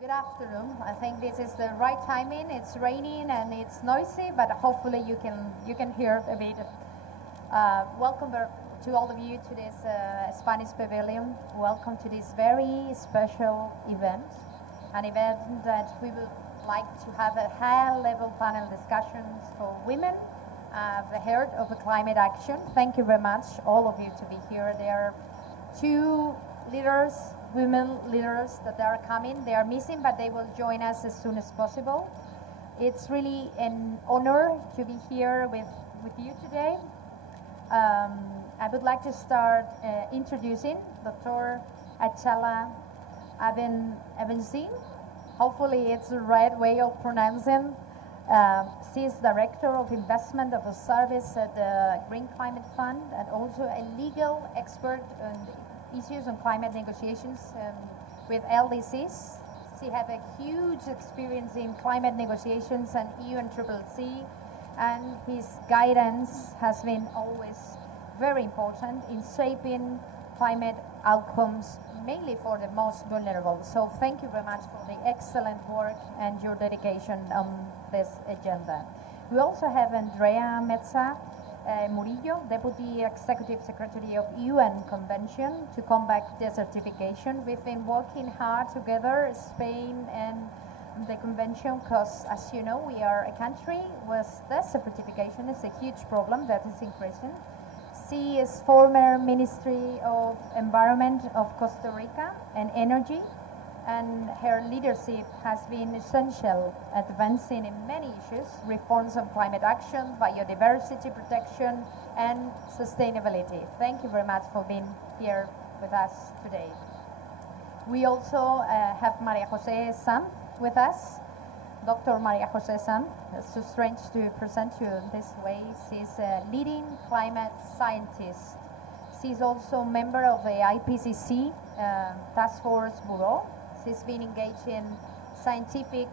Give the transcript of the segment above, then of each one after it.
Good afternoon. I think this is the right timing. It's raining and it's noisy, but hopefully you can hear a bit. Welcome to all of you to this Spanish Pavilion. Welcome to this very special event, an event that we would like to have a high-level panel discussions for women, the heart of the climate action. Thank you very much, all of you, to be here. There are two leaders, women leaders that are coming. They are missing, but they will join us as soon as possible. It's really an honor to be here with you today. I would like to start introducing Dr. Achala Ebenstein. Hopefully it's the right way of pronouncing. She is Director of Investment of a Service at the Green Climate Fund and also a legal expert on issues on climate negotiations with LDCs. She has a huge experience in climate negotiations and UNCCC, and his guidance has been always very important in shaping climate outcomes, mainly for the most vulnerable. So thank you very much for the excellent work and your dedication on this agenda. We also have Andrea Meza Murillo, Deputy Executive Secretary of UN Convention to combat desertification. We've been working hard together, Spain and the convention, because as you know, we are a country with desertification. It's a huge problem that is increasing. She is former Ministry of Environment of Costa Rica and Energy, and her leadership has been essential, advancing in many issues, reforms on climate action, biodiversity protection, and sustainability. Thank you very much for being here with us today. We also have Maria Jose Sanz with us. Dr. Maria Jose Sanz. It's so strange to present you this way. She's a leading climate scientist. She's also a member of the IPCC Task Force Bureau. She's been engaged in scientific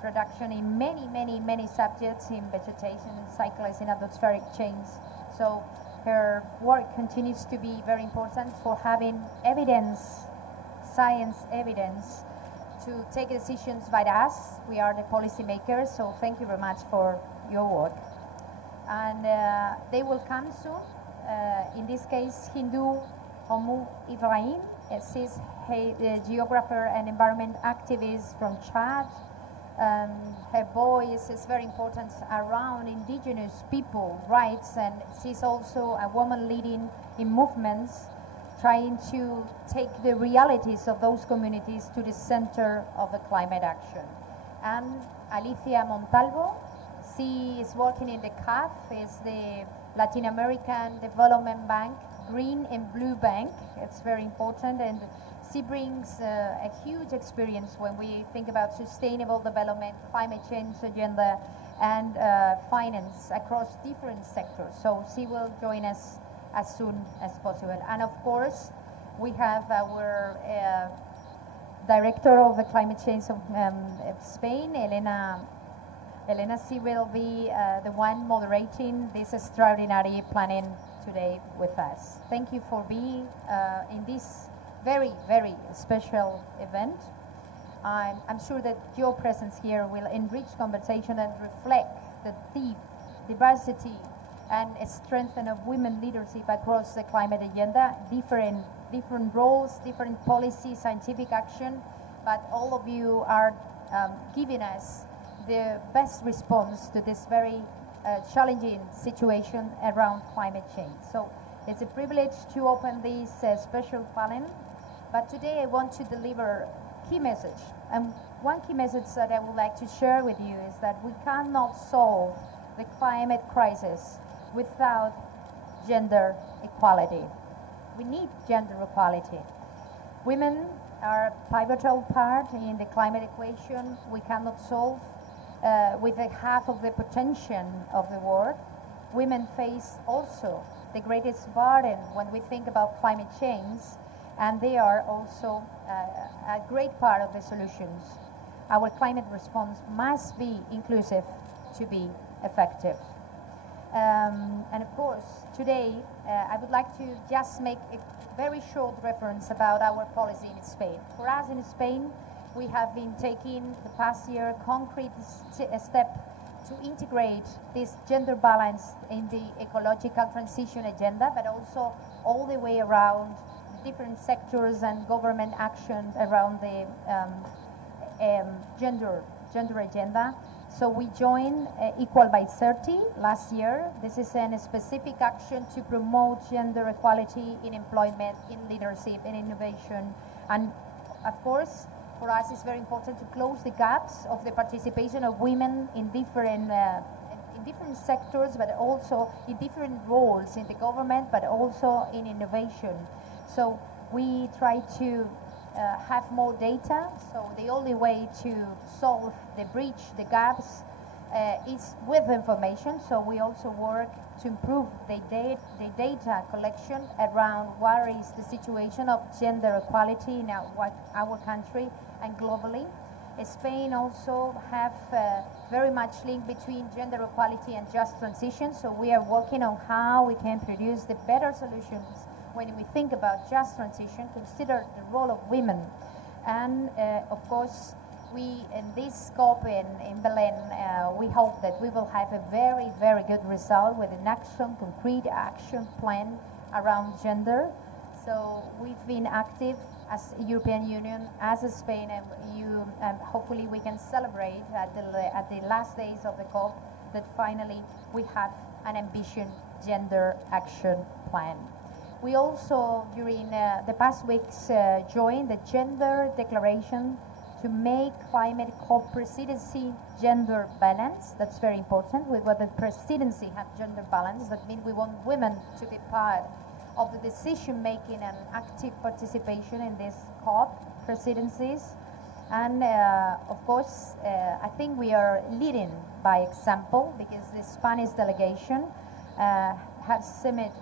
production in many subjects in vegetation, cycles, in atmospheric change. So her work continues to be very important for having evidence, science evidence, to take decisions by us. We are the policymakers, so thank you very much for your work. And they will come soon. In this case, Hindu Homu Ibrahim. She's a geographer and environment activist from Chad. Her voice is very important around indigenous people rights, and she's also a woman leading in movements trying to take the realities of those communities to the center of the climate action. And Alicia Montalvo, she is working in the CAF, is the Latin American Development Bank, Green and Blue Bank. It's very important, and she brings a huge experience when we think about sustainable development, climate change agenda, and finance across different sectors. So she will join us as soon as possible. And of course, we have our director of the climate change of Spain, Elena. She will be the one moderating this extraordinary planning today with us. Thank you for being in this very special event. I'm sure that your presence here will enrich conversation and reflect the deep diversity and strengthen of women leadership across the climate agenda, different roles, different policies, scientific action, but all of you are giving us the best response to this very challenging situation around climate change. So it's a privilege to open this special panel, but today I want to deliver key message. And one key message that I would like to share with you is that we cannot solve the climate crisis without gender equality. We need gender equality. Women are a pivotal part in the climate equation. We cannot solve with half of the potential of the world. Women face also the greatest burden when we think about climate change, and they are also a great part of the solutions. Our climate response must be inclusive to be effective. And of course, today I would like to just make a very short reference about our policy in Spain. For us in Spain, we have been taking the past year concrete step to integrate this gender balance in the ecological transition agenda, but also all the way around different sectors and government action around the gender agenda. So we joined Equal by 30 last year. This is a specific action to promote gender equality in employment, in leadership, in innovation. And of course, for us it's very important to close the gaps of the participation of women in different sectors, but also in different roles in the government, but also in innovation. So we try to have more data. So the only way to solve the breach, the gaps, is with information. So we also work to improve the data collection around what is the situation of gender equality in our country and globally. Spain also have very much link between gender equality and just transition. So we are working on how we can produce the better solutions when we think about just transition, consider the role of women. And of course, we, in this COP in Berlin, we hope that we will have a very, very good result with an concrete action plan around gender. So we've been active as European Union, as Spain, and hopefully we can celebrate at the last days of the COP that finally we have an ambitious gender action plan. We also, during the past weeks, joined the Gender Declaration to make climate COP presidency gender balance. That's very important. With what the presidency have gender balance, that means we want women to be part of the decision making and active participation in these COP presidencies. And of course, I think we are leading by example, because the Spanish delegation have submitted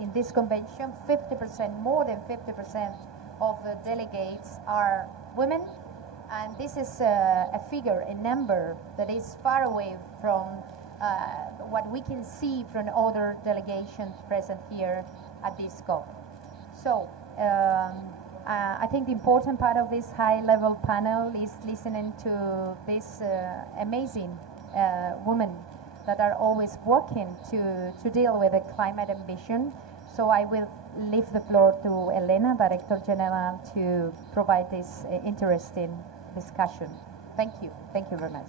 in this convention, 50%, more than 50% of the delegates are women, and this is a figure, a number that is far away from what we can see from other delegations present here at this COP. So I think the important part of this high-level panel is listening to this amazing women that are always working to deal with the climate ambition. So I will leave the floor to Elena, Director General, to provide this interesting discussion. Thank you. Thank you very much.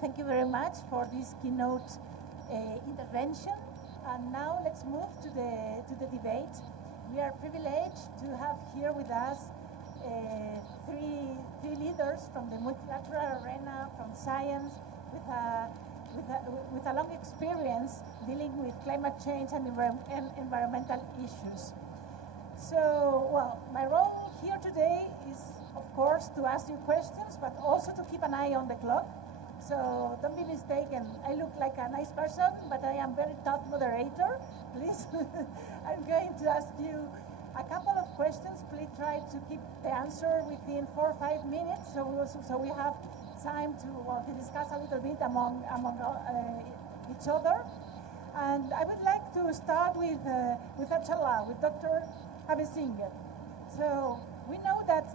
Thank you very much for this keynote intervention. And now let's move to the debate. We are privileged to have here with us three leaders from the multilateral arena, from science, with a long experience dealing with climate change and environmental issues. So, well, my role here today is, of course, to ask you questions, but also to keep an eye on the clock. So don't be mistaken, I look like a nice person, but I am very tough moderator. Please, I'm going to ask you a couple of questions. Please try to keep the answer within 4 or 5 minutes, so we have time to discuss a little bit among each other. And I would like to start with Achala, with Dr. Abessinger. So we know that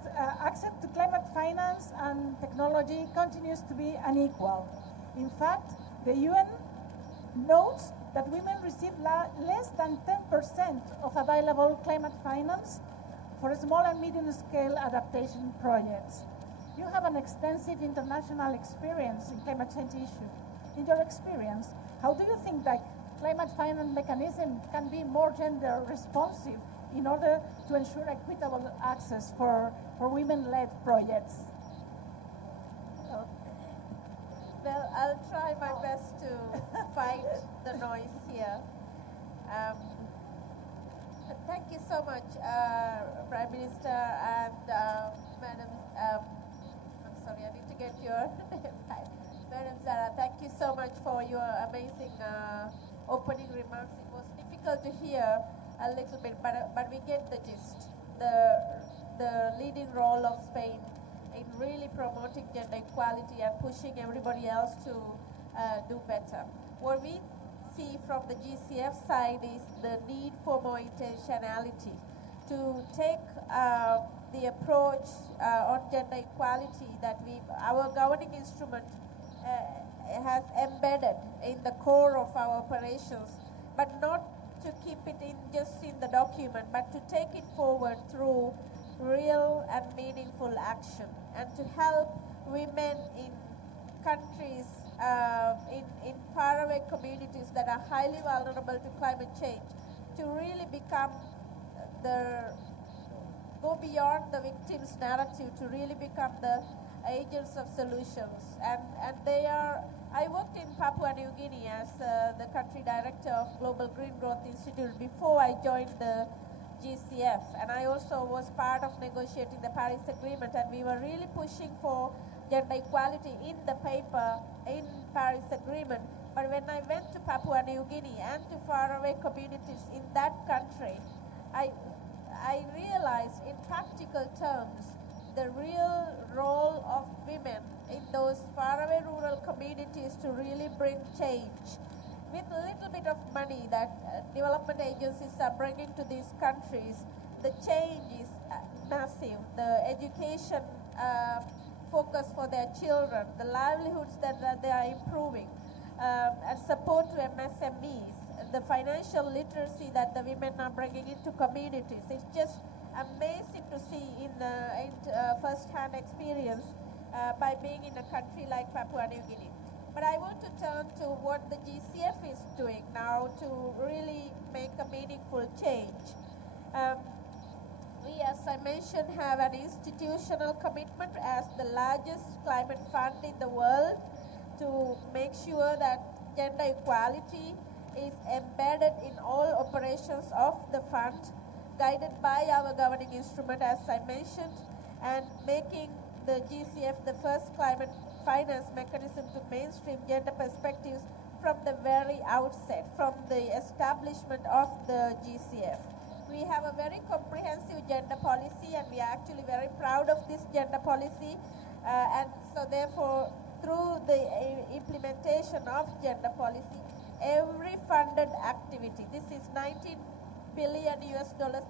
access to climate finance and technology continues to be unequal. In fact, the UN notes that women receive less than 10% of available climate finance for small and medium-scale adaptation projects. You have an extensive international experience in climate change issues. In your experience, how do you think that climate finance mechanism can be more gender responsive in order to ensure equitable access for women-led projects? Well, I'll try my best to fight the noise here. Thank you so much, Prime Minister and Madam, I'm sorry, I need to get your name right. Madam Zara, thank you so much for your amazing opening remarks. It was difficult to hear a little bit, but we get the gist. The leading role of Spain in really promoting gender equality and pushing everybody else to do better. What we see from the GCF side is the need for more intentionality to take the approach on gender equality that our governing instrument has embedded in the core of our operations, but not to keep it in just in the document, but to take it forward through real and meaningful action, and to help women in countries, in faraway communities that are highly vulnerable to climate change, to really go beyond the victim's narrative, to really become the agents of solutions. And I worked in Papua New Guinea as the country director of Global Green Growth Institute before I joined the GCF, and I also was part of negotiating the Paris Agreement, and we were really pushing for gender equality in the paper in Paris Agreement. But when I went to Papua New Guinea and to faraway communities in that country, I realized in practical terms the real role of women in those faraway rural communities to really bring change. With a little bit of money that development agencies are bringing to these countries, the change is massive. The education focus for their children, the livelihoods that they are improving, and support to MSMEs, the financial literacy that the women are bringing into communities. It's just amazing to see in first-hand experience by being in a country like Papua New Guinea. But I want to turn to what the GCF is doing now to really make a meaningful change. We, as I mentioned, have an institutional commitment as the largest climate fund in the world to make sure that gender equality is embedded in all operations of the fund, guided by our governing instrument, as I mentioned, and making the GCF the first climate finance mechanism to mainstream gender perspectives from the very outset, from the establishment of the GCF. We have a very comprehensive gender policy, and we are actually very proud of this gender policy. And so therefore, through the implementation of gender policy, every funded activity, this is $19 billion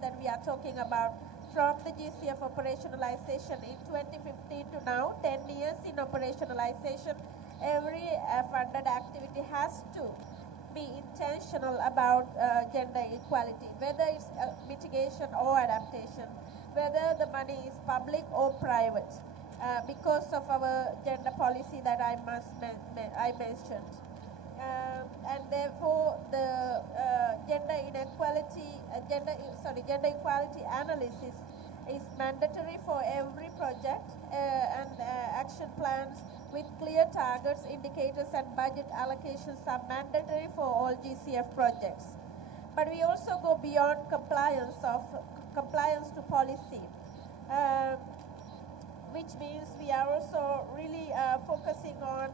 that we are talking about, from the GCF operationalization in 2015 to now, 10 years in operationalization, every funded activity has to be intentional about gender equality, whether it's mitigation or adaptation, whether the money is public or private, because of our gender policy that I mentioned. And therefore, the gender equality analysis is mandatory for every project, and action plans with clear targets, indicators, and budget allocations are mandatory for all GCF projects. But we also go beyond compliance to policy, which means we are also really focusing on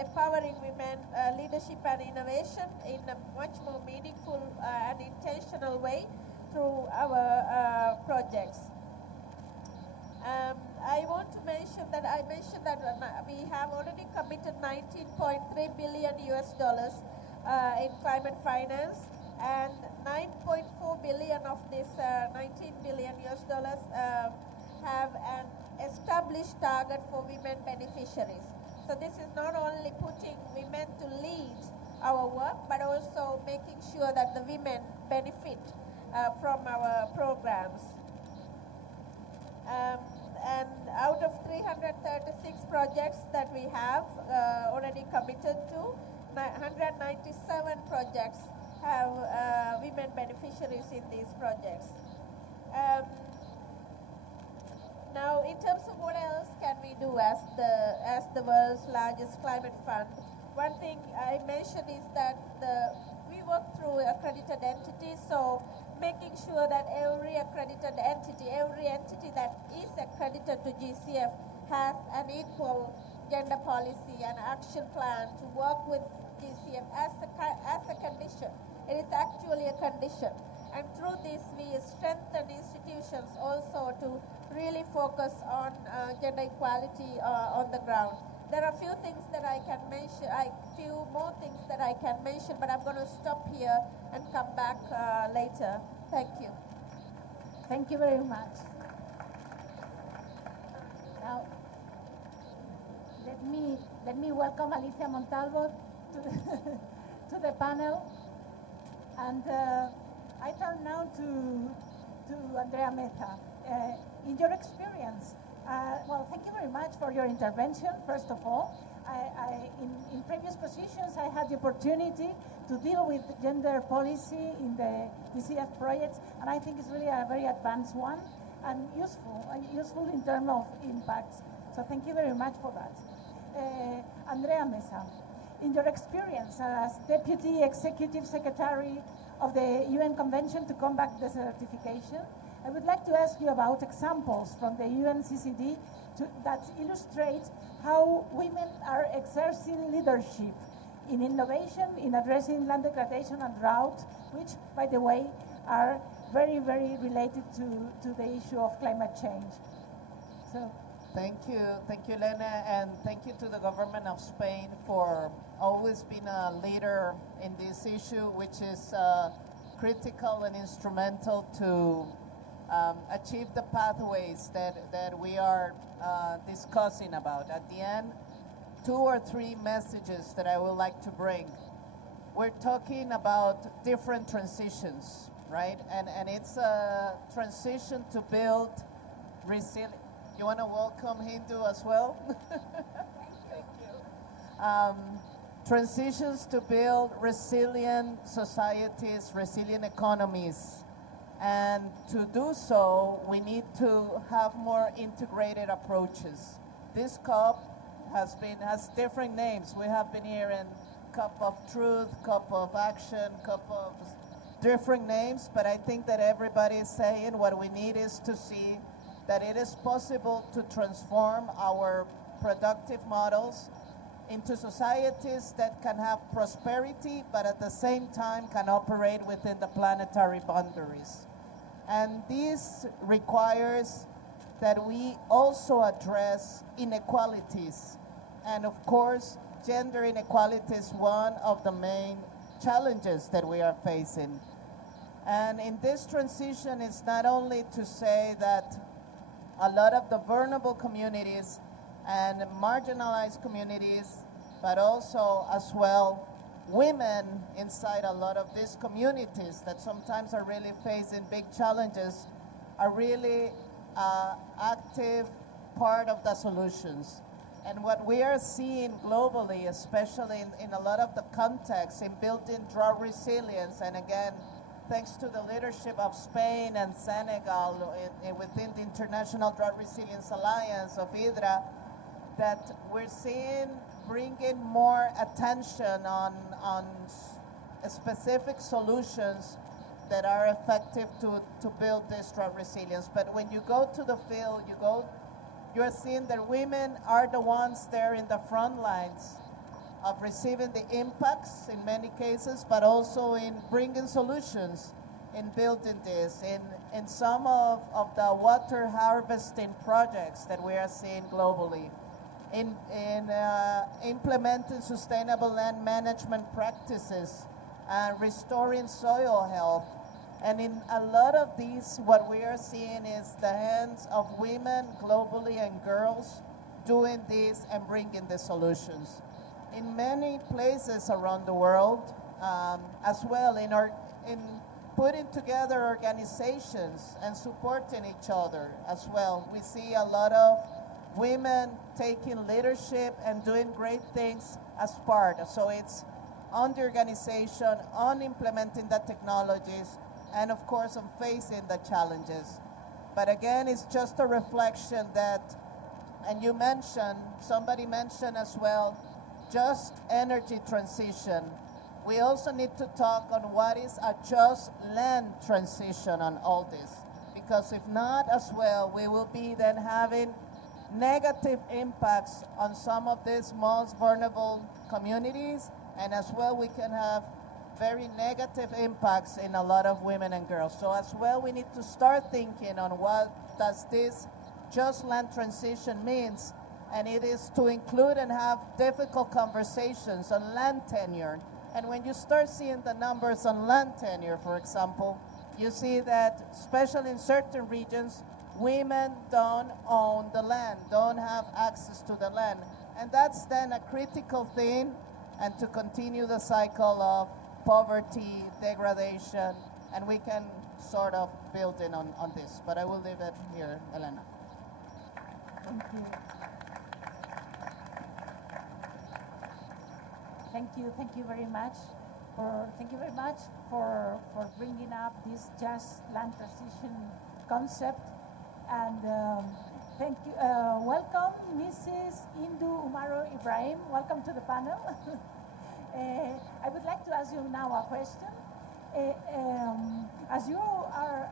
empowering women, leadership and innovation in a much more meaningful and intentional way through our projects. I want to mention that we have already committed $19.3 billion in climate finance, and $9.4 billion of this $19 billion have an established target for women beneficiaries. So this is not only putting women to lead our work, but also making sure that the women benefit from our programs. And out of 336 projects that we have already committed to, 197 projects have women beneficiaries in these projects. Now, in terms of what else can we do as the world's largest climate fund, one thing I mentioned is that we work through accredited entities, so making sure that every accredited entity, every entity that is accredited to GCF has an equal gender policy and action plan to work with GCF as a condition. It is actually a condition. And through this, we strengthen institutions also to really focus on gender equality on the ground. there are a few things that I can mention, few more things that I can mention, but I'm going to stop here and come back later. Thank you. Thank you very much. Now, let me welcome Alicia Montalvo to the, to the panel. And I turn now to Andrea Meza. In your experience, well, thank you very much for your intervention, first of all. In previous positions, I had the opportunity to deal with gender policy in the DCF projects, and I think it's really a very advanced one and useful in terms of impacts. So thank you very much for that. Andrea Meza, in your experience as Deputy Executive Secretary of the UN Convention to Combat Desertification, I would like to ask you about examples from the UNCCD that illustrate how women are exerting leadership in innovation, in addressing land degradation and drought, which, by the way, are very, very related to the issue of climate change. So, Thank you, Lena, and thank you to the government of Spain for always being a leader in this issue, which is critical and instrumental to achieve the pathways that we are discussing about. At the end, 2 or 3 messages that I would like to bring. We're talking about different transitions, right? And it's a transition to build resilience. You want to welcome Hindu as well? Thank you. Transitions to build resilient societies, resilient economies. And to do so, we need to have more integrated approaches. This COP has different names. We have been hearing Cup of Truth, Cup of Action, Cup of different names, but I think that everybody is saying what we need is to see that it is possible to transform our productive models into societies that can have prosperity, but at the same time can operate within the planetary boundaries. And this requires that we also address inequalities. And of course, gender inequality is one of the main challenges that we are facing. And in this transition, it's not only to say that a lot of the vulnerable communities and marginalized communities, but also as well women inside a lot of these communities that sometimes are really facing big challenges are really active part of the solutions. And what we are seeing globally, especially in a lot of the contexts in building drought resilience, and again, thanks to the leadership of Spain and Senegal within the International Drought Resilience Alliance of IDRA, that we're seeing bringing more attention on specific solutions that are effective to build this drought resilience. But when you go to the field, you're seeing that women are the ones there in the front lines of receiving the impacts in many cases, but also in bringing solutions in building this, in some of the water harvesting projects that we are seeing globally, in implementing sustainable land management practices, and restoring soil health. And in a lot of these, what we are seeing is the hands of women globally and girls doing this and bringing the solutions. In many places around the world, as well in putting together organizations and supporting each other as well. We see a lot of women taking leadership and doing great things as part. So it's on the organization, on implementing the technologies, and of course on facing the challenges. But again, it's just a reflection that, and you mentioned, somebody mentioned as well, just energy transition. We also need to talk on what is a just land transition on all this. Because if not as well, we will be then having negative impacts on some of these most vulnerable communities, and as well we can have very negative impacts in a lot of women and girls. So as well we need to start thinking on what does this just land transition means, and it is to include and have difficult conversations on land tenure. And when you start seeing the numbers on land tenure, for example, you see that, especially in certain regions, women don't own the land, don't have access to the land. And that's then a critical thing, and to continue the cycle of poverty, degradation, and we can sort of build in on this. But I will leave it here, Elena. Thank you. Thank you very much for bringing up this just land transition concept. And thank you. Welcome, Mrs. Indu Umaro Ibrahim. Welcome to the panel. I would like to ask you now a question. As you are,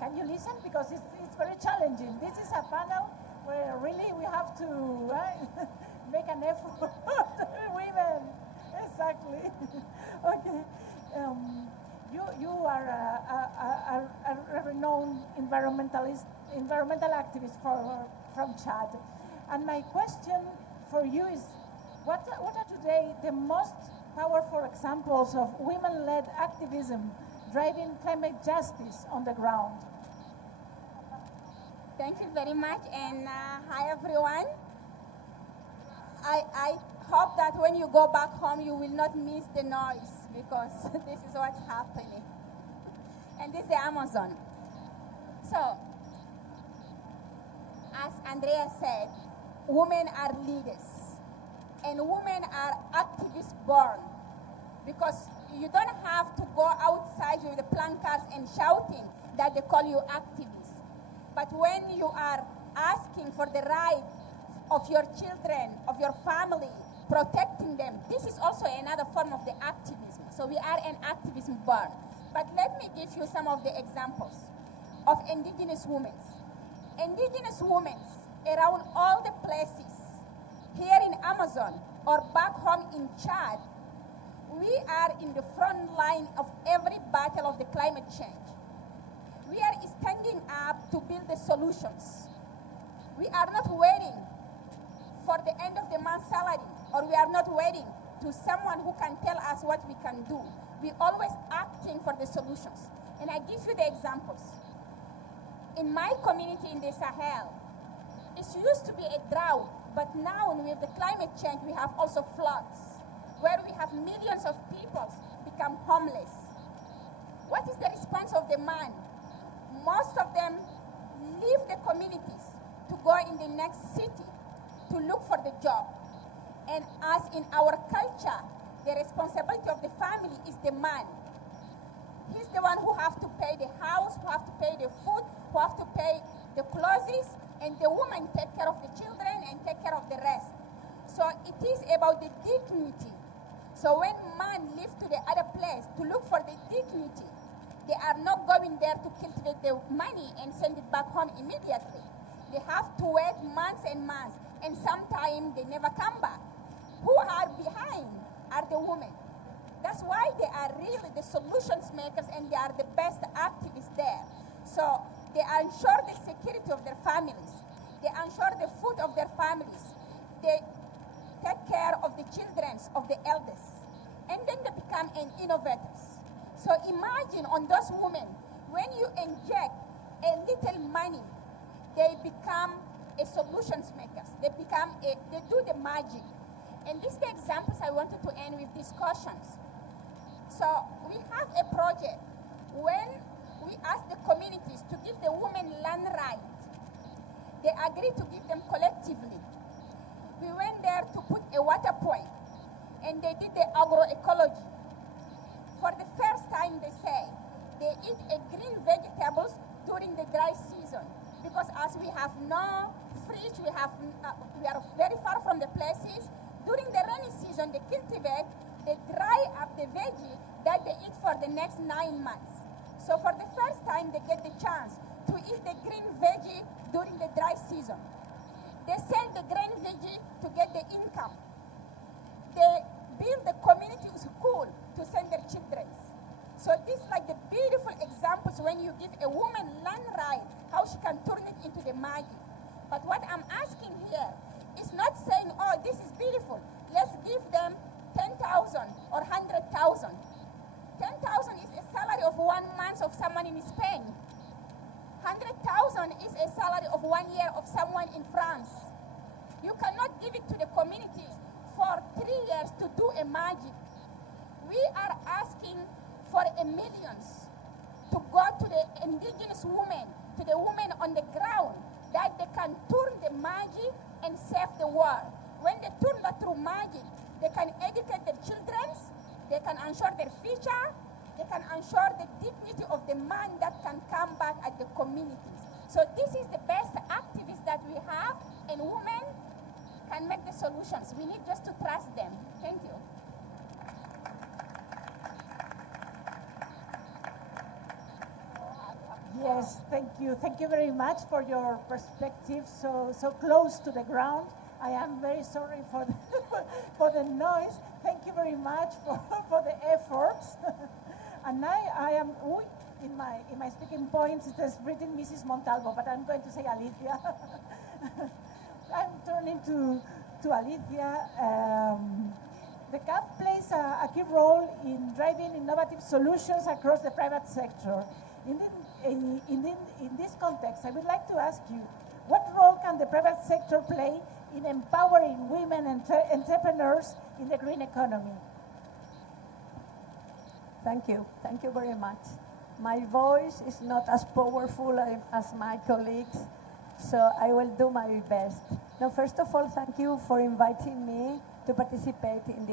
can you listen? Because it's very challenging. This is a panel where really we have to make an effort. Women, exactly. Okay. You are a renowned environmental activist from Chad. And my question for you is, what are today the most powerful examples of women-led activism driving climate justice on the ground? Thank you very much, and hi everyone. I hope that when you go back home you will not miss the noise, because this is what's happening. And this is the Amazon. So, as Andrea said, women are leaders, and women are activists born, because you don't have to go outside with the placards and shouting that they call you activists. But when you are asking for the right of your children, of your family, protecting them, this is also another form of the activism. So we are an activism born. But let me give you some of the examples of indigenous women. Indigenous women around all the places, here in Amazon or back home in Chad, we are in the front line of every battle of the climate change. We are standing up to build the solutions. We are not waiting for the end of the month salary, or we are not waiting to someone who can tell us what we can do. We always acting for the solutions. And I give you the examples. In my community in the Sahel, it used to be a drought, but now with the climate change, we have also floods, where we have millions of people become homeless. What is the response of the man? Most of them leave the communities to go in the next city to look for the job. And as in our culture, the responsibility of the family is the man. He's the one who has to pay the house, who has to pay the food, who has to pay the clothes, and the woman take care of the children and take care of the rest. So it is about the dignity. So when man leave to the other place to look for the dignity, they are not going there to cultivate the money and send it back home immediately. They have to wait months and months, and sometimes they never come back. Who are behind are the women. That's why they are really the solutions makers, and they are the best activists there. So they ensure the security of their families. They ensure the food of their families. They take care of the children, of the elders. And then they become an innovators. So imagine on those women, when you inject a little money, they become a solutions makers. They do the magic. And these are the examples I wanted to end with discussions. So we have a project. When we ask the communities to give the women land right, they agree to give them collectively. We went there to put a water point, and they did the agroecology. For the first time, they say they eat green vegetables during the dry season, because as we have no fridge, we are very far from the places. During the rainy season, they cultivate, they dry up the veggie that they eat for the next 9 months. So for the first time, they get the chance to eat the green veggie during the dry season. They sell the green veggie to get the income. They build the community school to send their children. So these like the beautiful examples when you give a woman land right, how she can turn it into the magic. But what I'm asking here is not saying, oh, this is beautiful. Let's give them 10,000 or 100,000. 10,000 is a salary of 1 month of someone in Spain. 100,000 is a salary of 1 year of someone in France. You cannot give it to the communities for 3 years to do a magic. We are asking for a millions to go to the indigenous women, to the women on the ground, that they can turn the magic and save the world. When they turn that through magic, they can educate their children, they can ensure their future, they can ensure the dignity of the man that can come back at the communities. So this is the best activists that we have, and women can make the solutions. We need just to trust them. Thank you. Yes, thank you. Thank you very much for your perspective so close to the ground. I am very sorry for the, for the noise. Thank you very much for the efforts. And I am, in my speaking points, it has written Mrs. Montalvo, but I'm going to say Alicia. I'm turning to Alicia. The CAF plays a key role in driving innovative solutions across the private sector. In this context, I would like to ask you, what role can the private sector play in empowering women entrepreneurs in the green economy? Thank you. Thank you very much. My voice is not as powerful as my colleagues, so I will do my best. Now, first of all, thank you for inviting me to participate in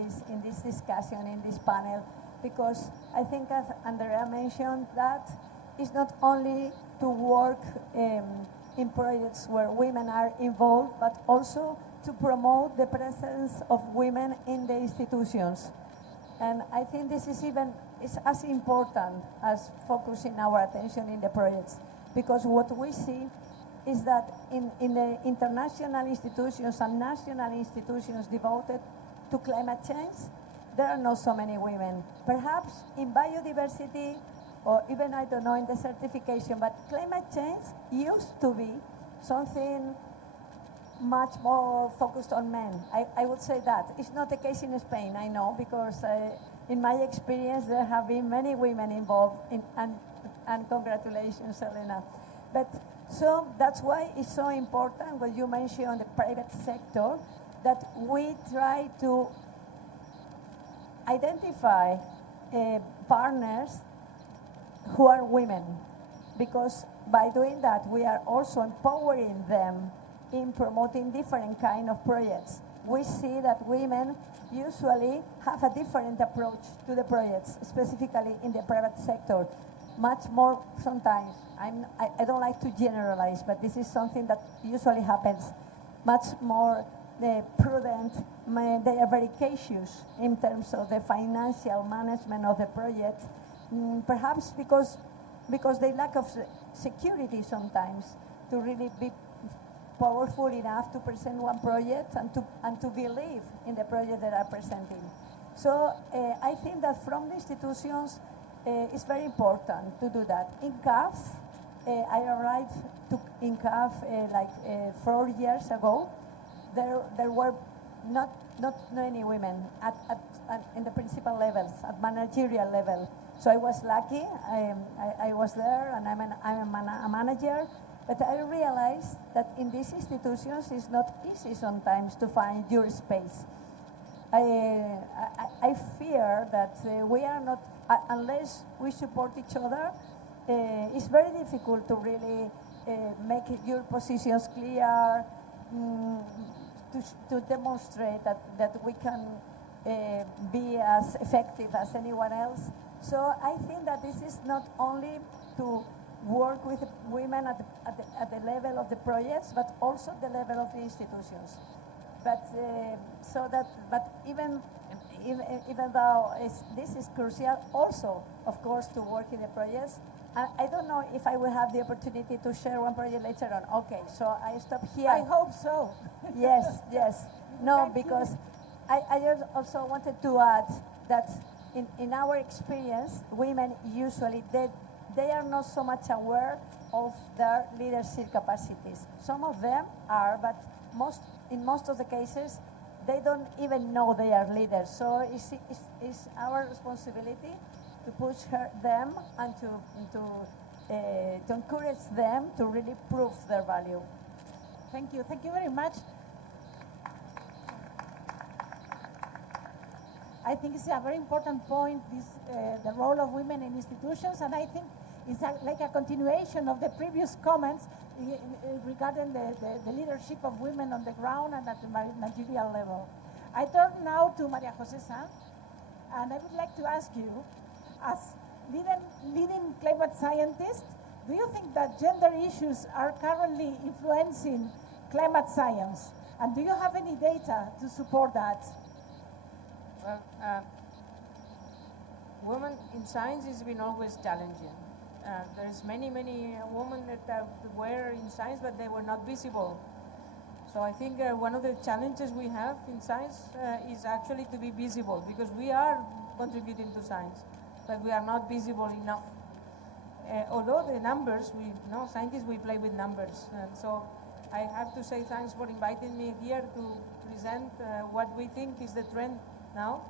this discussion, in this panel, because I think, as Andrea mentioned, that it's not only to work in projects where women are involved, but also to promote the presence of women in the institutions. And I think this is as important as focusing our attention in the projects, because what we see is that in the international institutions and national institutions devoted to climate change, there are not so many women. Perhaps in biodiversity, or even, I don't know, in the certification, but climate change used to be something much more focused on men. I would say that. It's not the case in Spain, I know, because in my experience, there have been many women involved, and congratulations, Elena. But so that's why it's so important what you mentioned on the private sector, that we try to identify partners who are women, because by doing that, we are also empowering them in promoting different kind of projects. We see that women usually have a different approach to the projects, specifically in the private sector, much more sometimes. I don't like to generalize, but this is something that usually happens, much more prudent. They are very cautious in terms of the financial management of the project, perhaps because they lack of security sometimes to really be powerful enough to present one project and to believe in the project that are presenting. So I think that from the institutions, it's very important to do that. In CAF, I arrived in CAF 4 years ago. There were not many women in the principal levels, at managerial level. So I was lucky. I was there, and I'm a manager. But I realized that in these institutions, it's not easy sometimes to find your space. I fear that we are not, unless we support each other, it's very difficult to really make your positions clear, to demonstrate that we can be as effective as anyone else. So I think that this is not only to work with women at the level of the projects, but also the level of the institutions. But even though this is crucial, also, of course, to work in the projects. I don't know if I will have the opportunity to share one project later on. Okay, so I stop here. I hope so. Yes. No, because I just also wanted to add that in our experience, women usually, they are not so much aware of their leadership capacities. Some of them are, but in most of the cases, they don't even know they are leaders. So it's our responsibility to push them and to encourage them to really prove their value. Thank you very much. I think it's a very important point, the role of women in institutions, and I think it's like a continuation of the previous comments regarding the leadership of women on the ground and at the managerial level. I turn now to Maria Jose Sanz, and I would like to ask you, as leading climate scientist, do you think that gender issues are currently influencing climate science? And do you have any data to support that? Well, women in science has been always challenging. There's many women that were in science, but they were not visible. So I think one of the challenges we have in science is actually to be visible, because we are contributing to science, but we are not visible enough. Although the numbers, scientists, we play with numbers. And so I have to say thanks for inviting me here to present what we think is the trend now.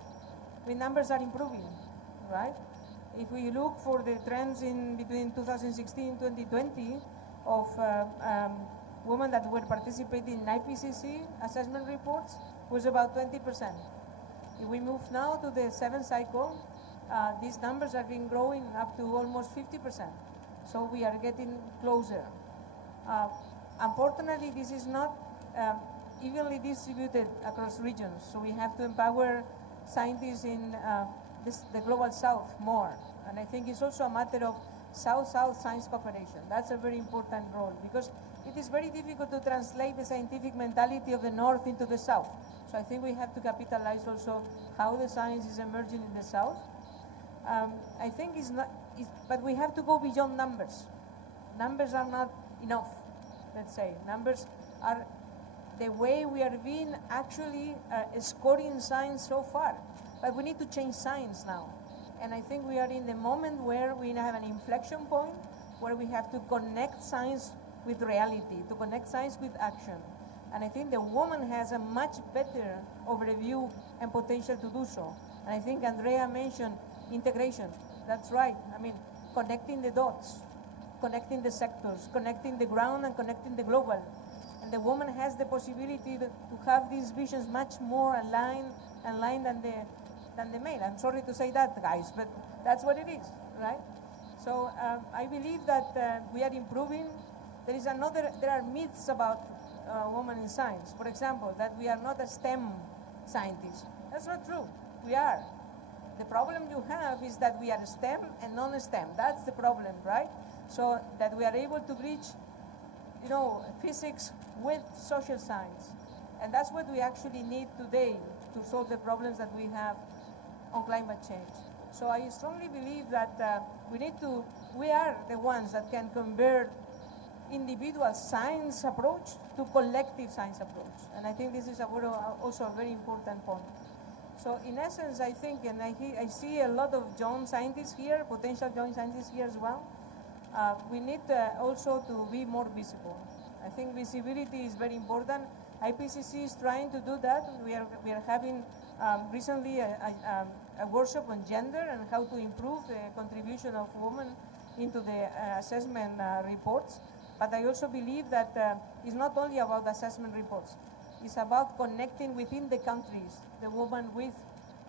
The numbers are improving, right? If we look for the trends in between 2016 and 2020 of women that were participating in IPCC assessment reports, was about 20%. If we move now to the 7th cycle, these numbers have been growing up to almost 50%. So we are getting closer. Unfortunately, this is not evenly distributed across regions. So we have to empower scientists in the global south more. And I think it's also a matter of South-South science cooperation. That's a very important role, because it is very difficult to translate the scientific mentality of the north into the south. So I think we have to capitalize also how the science is emerging in the south. I think but we have to go beyond numbers. Numbers are not enough, let's say. Numbers are the way we are being actually scoring science so far. But we need to change science now. And I think we are in the moment where we have an inflection point where we have to connect science with reality, to connect science with action. And I think the woman has a much better overview and potential to do so. And I think Andrea mentioned integration. That's right. I mean, connecting the dots, connecting the sectors, connecting the ground and connecting the global. And the woman has the possibility to have these visions much more aligned than the male. I'm sorry to say that, guys, but that's what it is, right? So I believe that we are improving. There are myths about women in science. For example, that we are not a STEM scientist. That's not true. We are. The problem you have is that we are STEM and non-STEM. That's the problem, right? So that we are able to bridge, physics with social science. And that's what we actually need today to solve the problems that we have on climate change. So I strongly believe that we are the ones that can convert individual science approach to collective science approach. And I think this is also a very important point. So in essence, I think, and I see a lot of young scientists here, potential young scientists here as well. We need also to be more visible. I think visibility is very important. IPCC is trying to do that. We are having recently a workshop on gender and how to improve the contribution of women into the assessment reports. But I also believe that it's not only about assessment reports. It's about connecting within the countries, the woman with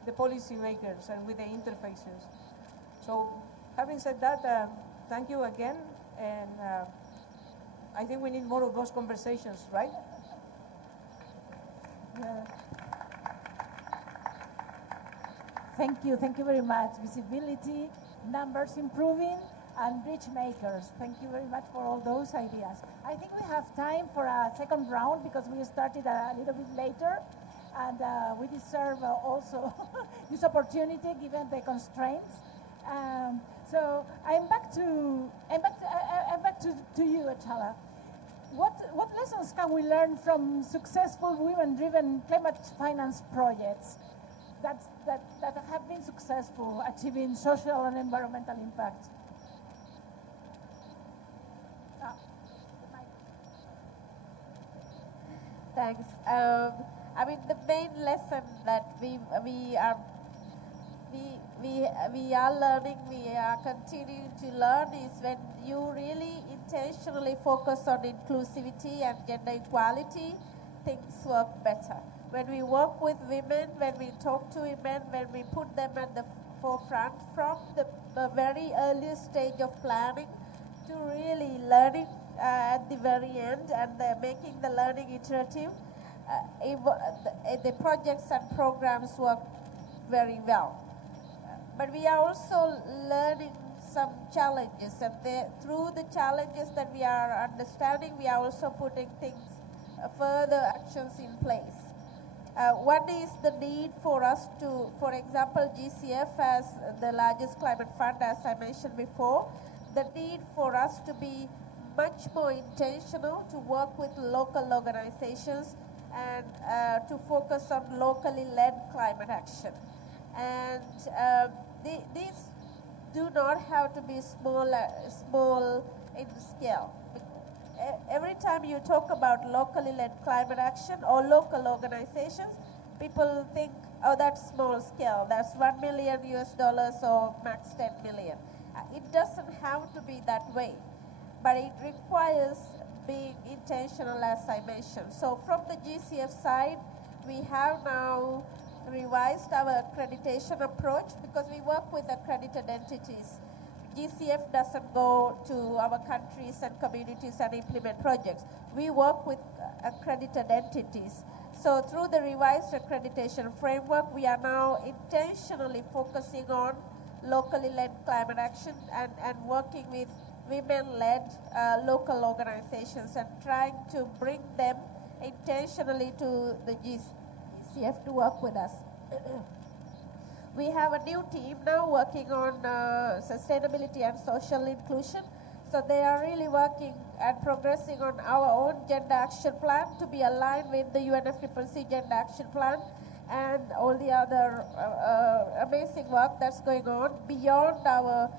the policymakers and with the interfaces. So having said that, thank you again. And I think we need more of those conversations, right? Yeah. Thank you very much. Visibility, numbers improving, and bridge makers. Thank you very much for all those ideas. I think we have time for a second round because we started a little bit later, and we deserve also this opportunity given the constraints. So I'm back to you, Achala. What lessons can we learn from successful women-driven climate finance projects that have been successful, achieving social and environmental impact? Thanks. I mean, the main lesson that we are learning, we are continuing to learn is when you really intentionally focus on inclusivity and gender equality, things work better. When we work with women, when we talk to women, when we put them at the forefront from the very earliest stage of planning to really learning at the very end, and making the learning iterative, the projects and programs work very well. But we are also learning some challenges, and through the challenges that we are understanding, we are also putting things, further actions in place. One is the need for us to, for example, GCF as the largest climate fund, as I mentioned before, the need for us to be much more intentional, to work with local organizations and to focus on locally led climate action. And these do not have to be small in scale. Every time you talk about locally led climate action or local organizations, people think, oh, that's small scale. That's $1 million or max 10 million. It doesn't have to be that way, but it requires being intentional, as I mentioned. So from the GCF side, we have now revised our accreditation approach because we work with accredited entities. GCF doesn't go to our countries and communities and implement projects. We work with accredited entities. So through the revised accreditation framework, we are now intentionally focusing on locally led climate action and working with women-led local organizations and trying to bring them intentionally to the GCF to work with us. We have a new team now working on sustainability and social inclusion. So they are really working and progressing on our own gender action plan to be aligned with the UNFCCC gender action plan and all the other amazing work that's going on beyond our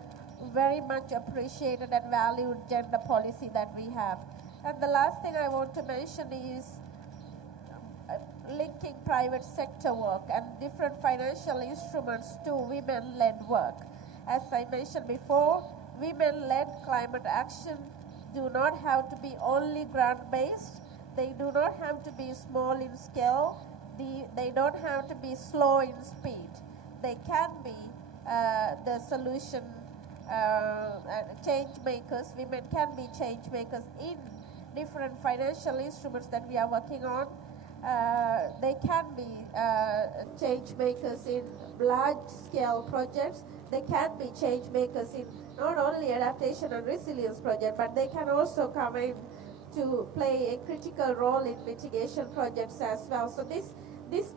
very much appreciated and valued gender policy that we have. And the last thing I want to mention is linking private sector work and different financial instruments to women-led work. As I mentioned before, women-led climate action do not have to be only grant-based. They do not have to be small in scale. They don't have to be slow in speed. They can be the solution change makers. Women can be change makers in different financial instruments that we are working on. They can be change makers in large-scale projects. They can be change makers in not only adaptation and resilience projects, but they can also come in to play a critical role in mitigation projects as well. So this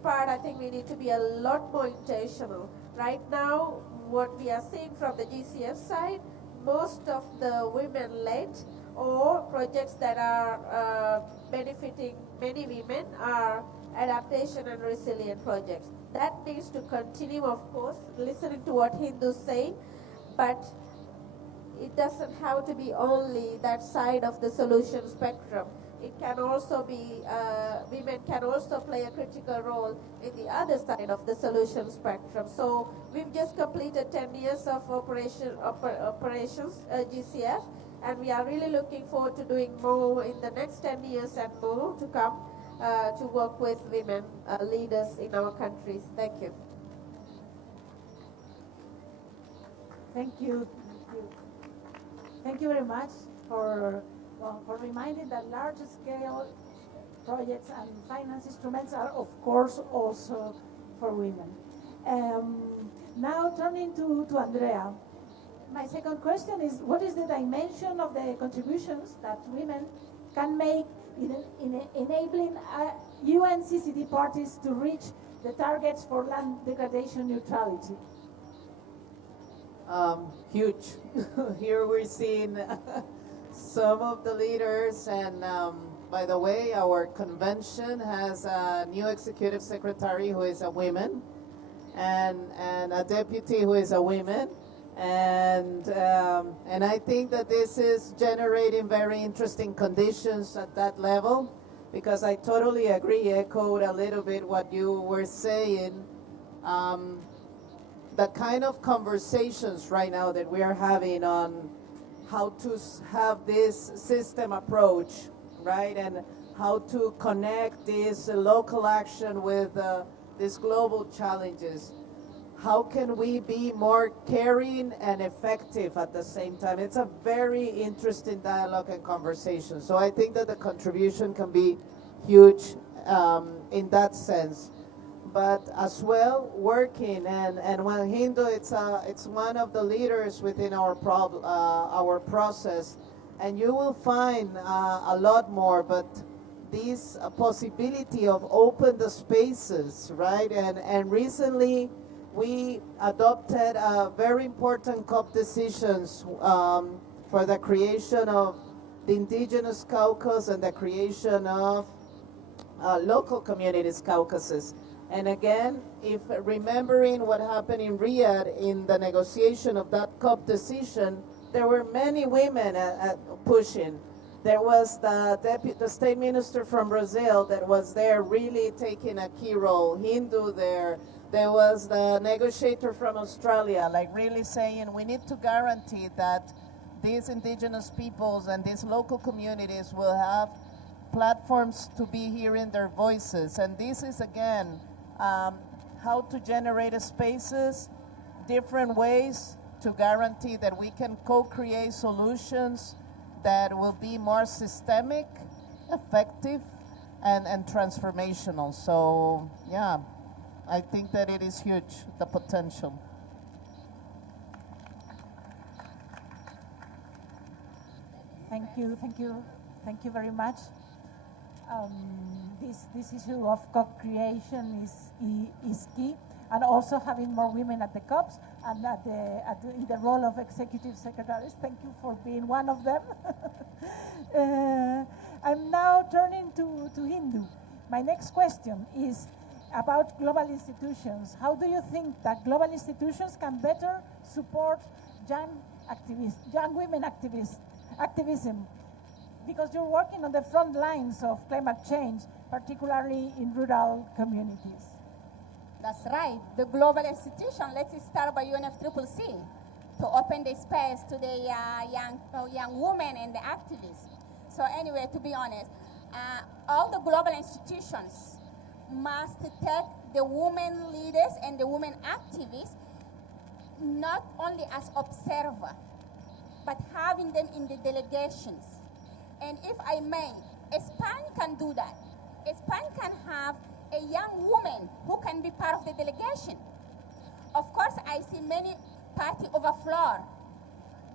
part, I think we need to be a lot more intentional. Right now, what we are seeing from the GCF side, most of the women-led or projects that are benefiting many women are adaptation and resilient projects. That needs to continue, of course, listening to what Hindu's saying, but it doesn't have to be only that side of the solution spectrum. It can also be, women can also play a critical role in the other side of the solution spectrum. So we've just completed 10 years of operations, GCF, and we are really looking forward to doing more in the next 10 years and more to come to work with women leaders in our countries. Thank you. Thank you. Thank you very much for reminding that large-scale projects and finance instruments are, of course, also for women. Now turning to Andrea. My second question is, what is the dimension of the contributions that women can make in enabling UNCCD parties to reach the targets for land degradation neutrality? Huge. Here we're seeing some of the leaders, and by the way, our convention has a new executive secretary who is a woman, and a deputy who is a woman, and I think that this is generating very interesting conditions at that level. because I totally agree, echoed a little bit what you were saying. The kind of conversations right now that we are having on how to have this system approach, right? And how to connect this local action with these global challenges. How can we be more caring and effective at the same time? It's a very interesting dialogue and conversation. So I think that the contribution can be huge in that sense. But as well, working, and when Hindu, it's one of the leaders within our process, and you will find a lot more, but this possibility of open the spaces, right? And recently, we adopted very important COP decisions for the creation of the Indigenous Caucus and the creation of local communities caucuses. And again, if remembering what happened in Riyadh in the negotiation of that COP decision, there were many women pushing. There was the state minister from Brazil that was there really taking a key role, Hindu there. There was the negotiator from Australia, like really saying we need to guarantee that these indigenous peoples and these local communities will have platforms to be hearing their voices. And this is, again, how to generate spaces, different ways to guarantee that we can co-create solutions that will be more systemic, effective, and transformational. So, yeah. I think that it is huge, the potential. Thank you very much. This issue of co-creation is key, and also having more women at the COPs and in the role of executive secretaries. Thank you for being one of them. I'm now turning to Hindu. My next question is about global institutions. How do you think that global institutions can better support young women activism? Because you're working on the front lines of climate change, particularly in rural communities. That's right. The global institution, let's start by UNFCCC to open the space to the young women and the activists. So anyway, to be honest, all the global institutions must take the women leaders and the women activists not only as observer, but having them in the delegations. And if I may, Spain can do that. Spain can have a young woman who can be part of the delegation. Of course, I see many party overflow.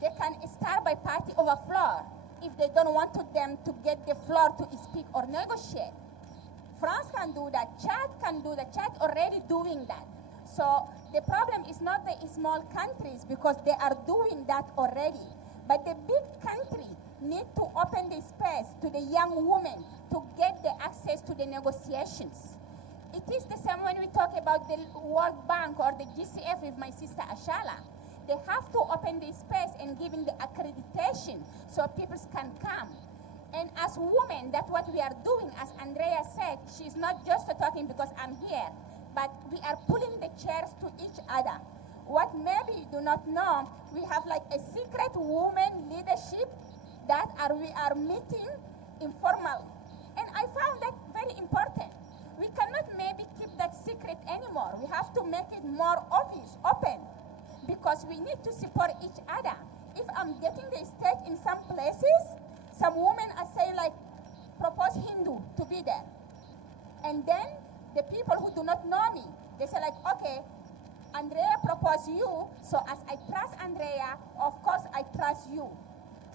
They can start by party overflow if they don't want them to get the floor to speak or negotiate. France can do that, Chad can do that, Chad already doing that. So the problem is not the small countries because they are doing that already. But the big country need to open the space to the young women to get the access to the negotiations. It is the same when we talk about the World Bank or the GCF with my sister Ashala. They have to open the space and giving the accreditation so people can come. And as women, that's what we are doing. As Andrea said, she's not just talking because I'm here, but we are pulling the chairs to each other. What maybe you do not know, we have like a secret women leadership that we are meeting informally. And I found that very important. We cannot maybe keep that secret anymore. We have to make it more obvious, open, because we need to support each other. If I'm getting the stage in some places, some women are saying like, propose Hindu to be there. And then the people who do not know me, they say like, okay, Andrea proposed you, so as I trust Andrea, of course I trust you.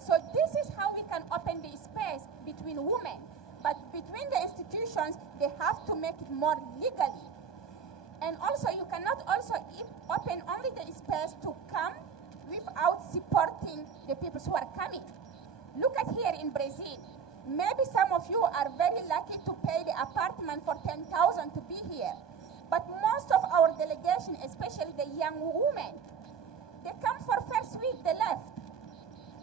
So this is how we can open the space between women. But between the institutions, they have to make it more legally. And also, you cannot also open only the space to come without supporting the people who are coming. Look at here in Brazil. Maybe some of you are very lucky to pay the apartment for 10,000 to be here. But most of our delegation, especially the young women, they come for first week, they left.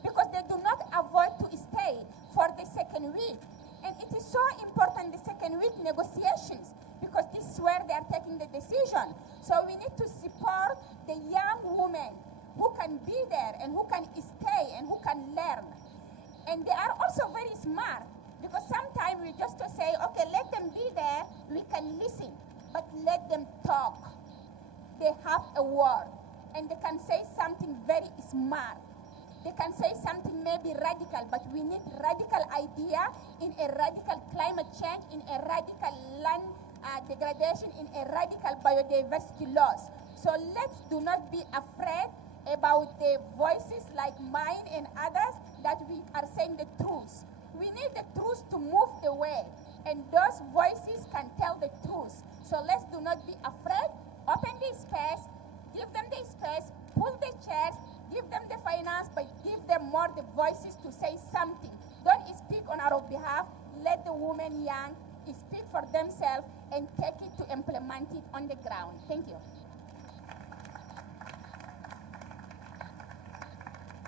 Because they do not avoid to stay for the second week. And it is so important the second week negotiations because this is where they are taking the decision. So we need to support the young women who can be there and who can stay and who can learn. And they are also very smart because sometimes we just to say, okay, let them be there, we can listen, but let them talk. They have a word and they can say something very smart. They can say something maybe radical, but we need radical idea in a radical climate change, in a radical land degradation, in a radical biodiversity loss. So let's do not be afraid about the voices like mine and others that we are saying the truth. We need the truth to move the way, and those voices can tell the truth. So let's do not be afraid. Open the space, give them the space, pull the chairs, give them the finance, but give them more the voices to say something. Don't speak on our behalf. Let the women young speak for themselves and take it to implement it on the ground. Thank you.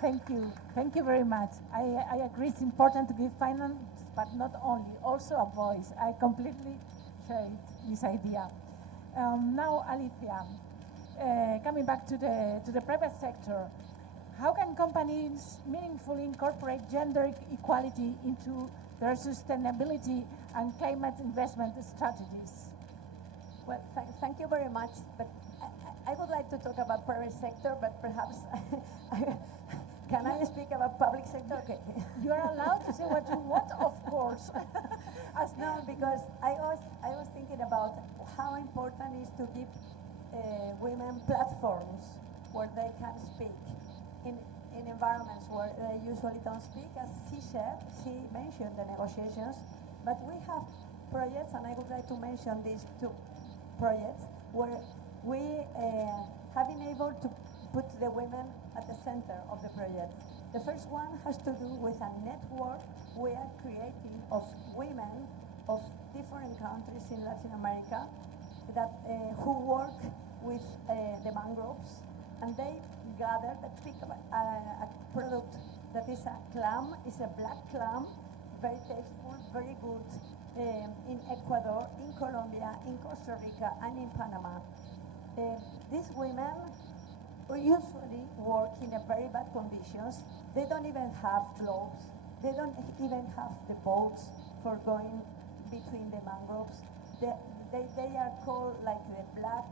Thank you. Thank you very much. I agree it's important to give finance, but not only, also a voice. I completely share this idea. Now, Alicia, coming back to the private sector, how can companies meaningfully incorporate gender equality into their sustainability and climate investment strategies? Well, thank you very much. But I would like to talk about private sector, but perhaps can I speak about public sector? Okay. You are allowed to say what you want, of course. No, because I was thinking about how important it is to give women platforms where they can speak in environments where they usually don't speak. As she mentioned the negotiations, but we have projects, and I would like to mention these two projects where we have been able to put the women at the center of the project. The first one has to do with a network we are creating of women of different countries in Latin America that who work with the mangroves, and they gather that pick a product that is a clam, is a black clam, very tasteful, very good, in Ecuador, in Colombia, in Costa Rica, and in Panama. These women usually work in a very bad conditions. They don't even have gloves. They don't even have the boats for going between the mangroves. They are called like the black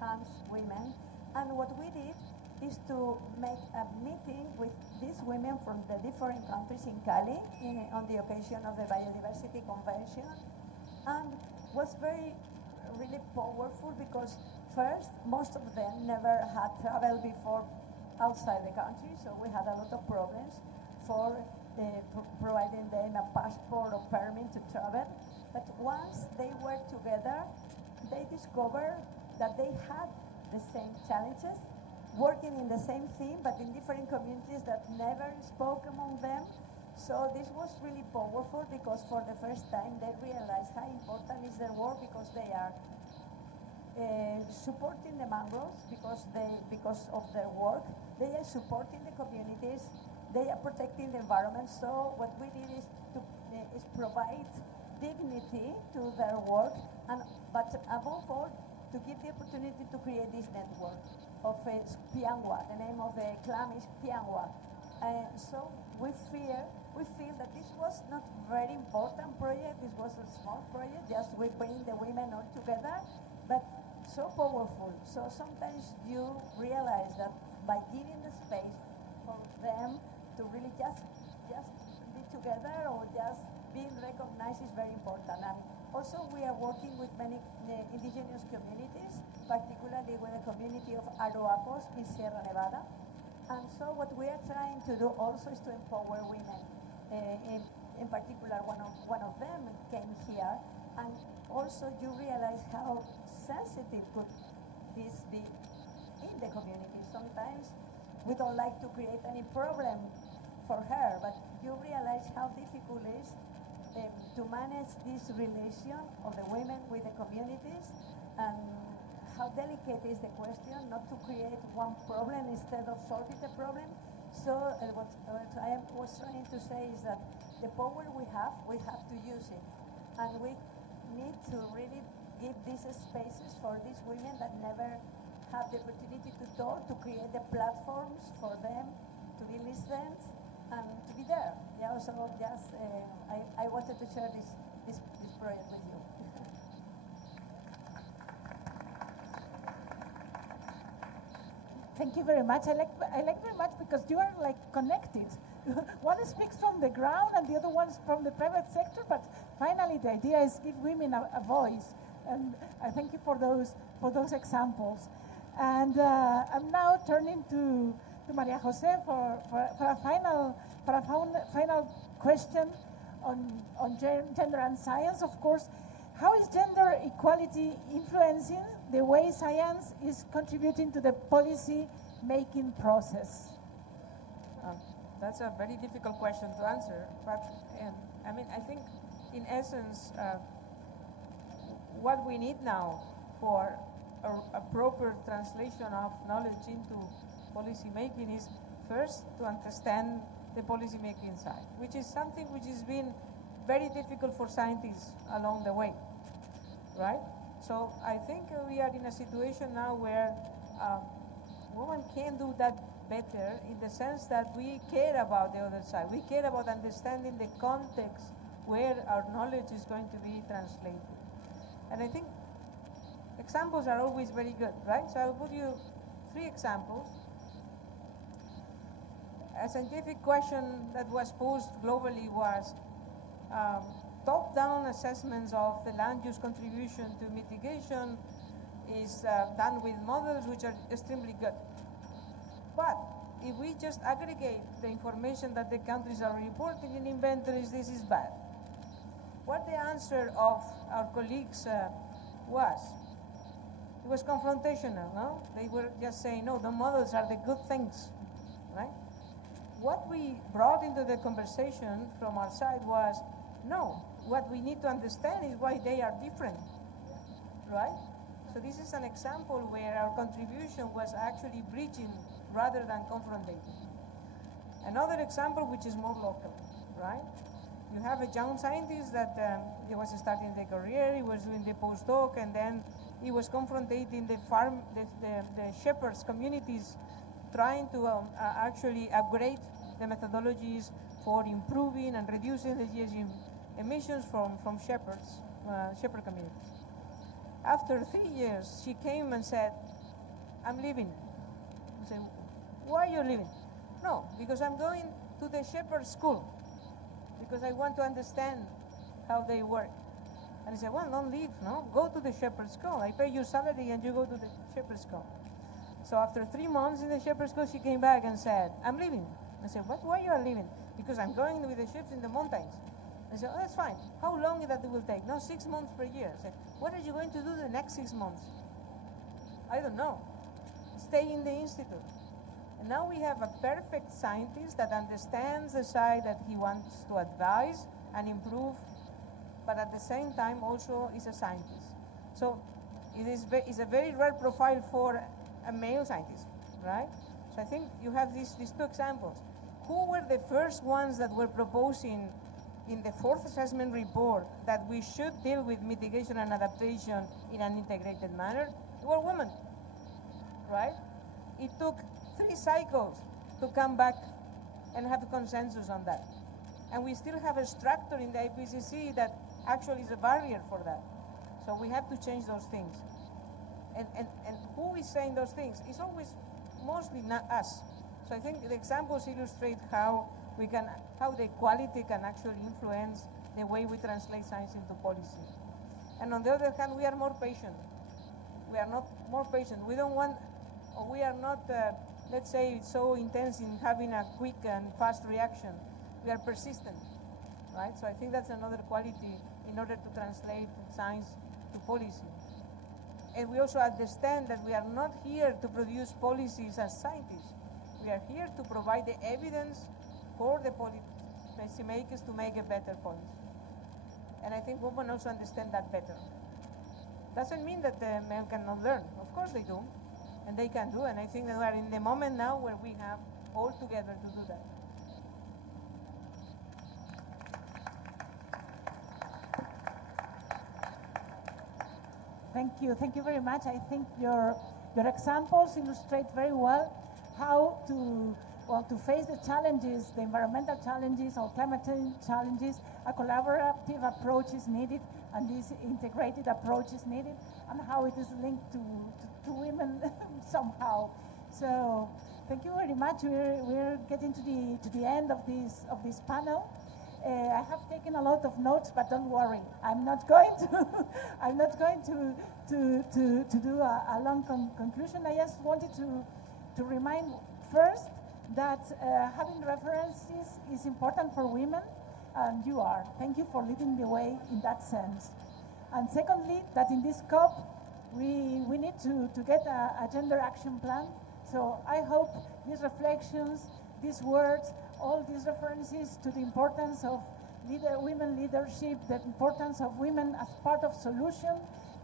hands women. And what we did is to make a meeting with these women from the different countries in Cali on the occasion of the Biodiversity Convention. And was really powerful because first, most of them never had traveled before outside the country, so we had a lot of problems for providing them a passport or permit to travel. But once they were together, they discovered that they had the same challenges, working in the same thing, but in different communities that never spoke among them. So this was really powerful because for the first time they realized how important is their work, because they are supporting the mangroves because of their work. They are supporting the communities. They are protecting the environment. So what we did is to provide dignity to their work, but above all, to give the opportunity to create this network of Piangua. The name of the clan is Piangua. So we feel that this was not very important project. This was a small project. Just we bring the women all together, but so powerful. So sometimes you realize that by giving the space for them to really just be together or just being recognized is very important. And also we are working with many indigenous communities, particularly with the community of Aroacos in Sierra Nevada. And so what we are trying to do also is to empower women. In particular, one of them came here, and also you realize how sensitive could this be in the community. Sometimes we don't like to create any problem for her, but you realize how difficult it is to manage this relation of the women with the communities, and how delicate is the question not to create one problem instead of solving the problem. So what I was trying to say is that the power we have to use it. And we need to really give these spaces for these women that never have the opportunity to talk, to create the platforms for them to be listened and to be there. Yeah, so just I wanted to share this project with you. Thank you very much. I like very much because you are like connected. One speaks from the ground and the other one is from the private sector, but finally the idea is give women a voice. And I thank you for those examples. And I'm now turning to Maria Jose for a final question on gender and science. Of course, how is gender equality influencing the way science is contributing to the policy making process? That's a very difficult question to answer, but I mean, I think in essence, what we need now for a proper translation of knowledge into policy making is first to understand the policy making side, which is something which has been very difficult for scientists along the way, right? So I think we are in a situation now where women can do that better in the sense that we care about the other side. We care about understanding the context where our knowledge is going to be translated. And I think examples are always very good, right? So I'll put you 3 examples. A scientific question that was posed globally was top-down assessments of the land use contribution to mitigation is done with models which are extremely good. But if we just aggregate the information that the countries are reporting in inventories, this is bad. What the answer of our colleagues was, it was confrontational, no? They were just saying, no, the models are the good things, right? What we brought into the conversation from our side was, no, what we need to understand is why they are different, right? So this is an example where our contribution was actually bridging rather than confronting. Another example which is more local, right? You have a young scientist that he was starting the career, he was doing the postdoc, and then he was confronting the shepherds communities, trying to actually upgrade the methodologies for improving and reducing the GHG emissions from shepherds, shepherd communities. After 3 years, she came and said, I'm leaving. I said, why are you leaving? No, because I'm going to the shepherd school, because I want to understand how they work. And I said, well, don't leave, no? Go to the shepherd school. I pay your salary and you go to the shepherd school. So after 3 months in the shepherd school, she came back and said, I'm leaving. I said, what? Why you are leaving? Because I'm going with the sheep in the mountains. I said, oh, that's fine. How long that will take? No, 6 months per year. I said, what are you going to do the next 6 months? I don't know. Stay in the institute. And now we have a perfect scientist that understands the side that he wants to advise and improve, but at the same time also is a scientist. So it is a very rare profile for a male scientist, right? So I think you have these 2 examples. Who were the first ones that were proposing in the 4th assessment report that we should deal with mitigation and adaptation in an integrated manner? They were women, right? It took 3 cycles to come back and have a consensus on that. And we still have a structure in the IPCC that actually is a barrier for that. So we have to change those things. And who is saying those things? It's always mostly not us. So I think the examples illustrate how the quality can actually influence the way we translate science into policy. And on the other hand, we are more patient. We are not more patient. We don't want, or we are not, let's say, so intense in having a quick and fast reaction. We are persistent, right? So I think that's another quality in order to translate science to policy. And we also understand that we are not here to produce policies as scientists. We are here to provide the evidence for the policymakers to make a better policy. And I think women also understand that better. Doesn't mean that the men cannot learn. Of course they do, and they can do. And I think that we are in the moment now where we have all together to do that. Thank you very much. I think your examples illustrate very well how to face the challenges, the environmental challenges or climate change challenges. A collaborative approach is needed, and this integrated approach is needed, and how it is linked to women somehow. So thank you very much. We're getting to the end of this panel. I have taken a lot of notes, but don't worry, I'm not going to I'm not going to do a long conclusion. I just wanted to remind first that having references is important for women, and you are. Thank you for leading the way in that sense. And secondly, that in this COP, we need to get a gender action plan. So I hope these reflections, these words, all these references to the importance of women leadership, the importance of women as part of solution,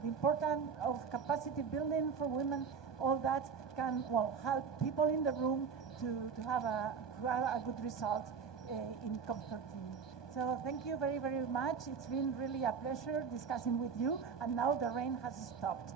the importance of capacity building for women, all that can help people in the room to have a good result in COP13. So thank you very, very much. It's been really a pleasure discussing with you, and now the rain has stopped.